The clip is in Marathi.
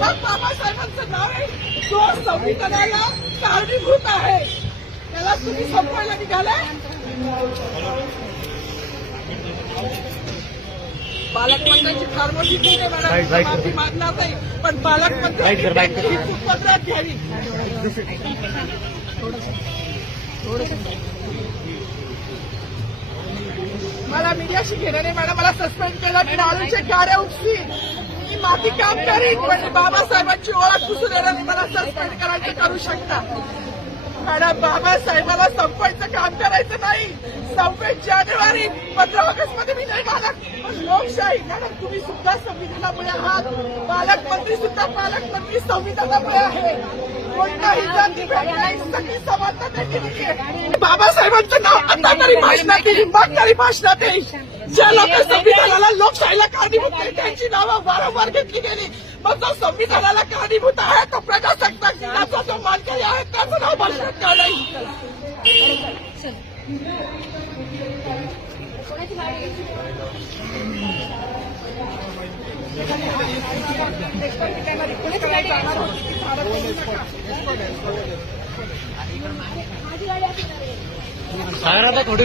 मग बाबासाहेबांचं नाव आहे जो संविधानाला कारणीभूत आहे त्याला तुम्ही संपवायला निघालाय. पालकमंत्र्यांची फार मोठी चूक आहे मॅडम, माफी मागणार नाही, पण पालकमंत्र्यांनी ही चूक पदरात घ्यावी. मला मीडियाशी घेणं नाही मॅडम, मला सस्पेंड केलं, मी मारूचे गाड्या उपसीन, मी माती काम करीन, पण बाबासाहेबांची ओळख पुसून येणार नाही. मला सस्पेंड करायचं करू शकता मॅडम. बाबासाहेबाला संपवायचं काम करायचं नाही. 26 जानेवारी 15 ऑगस्ट मध्ये मी नाही मालक, पण लोकशाही मॅडम तुम्ही सुद्धा संविधानामुळे आहात. पालकमंत्री सुद्धा पालकमंत्री संविधानामुळे आहे. कोणताही जाती भेद नाही, सगळी समानता त्यांनी दिली आहे. बाबासाहेबांचं नाव आता तरी भाषणात येईल, मग तरी भाषणात येईल. ज्या लोक संविधानाला लोकशाहीला कारणीभूत आहेत त्यांची नावं वारंवार घेतली गेली. मग जो संविधानाला कारणीभूत आहे तो प्रजासत्ताक दिनाचा जो मानकरी आहे त्याचं नाव भाषणात का नाही. थोडी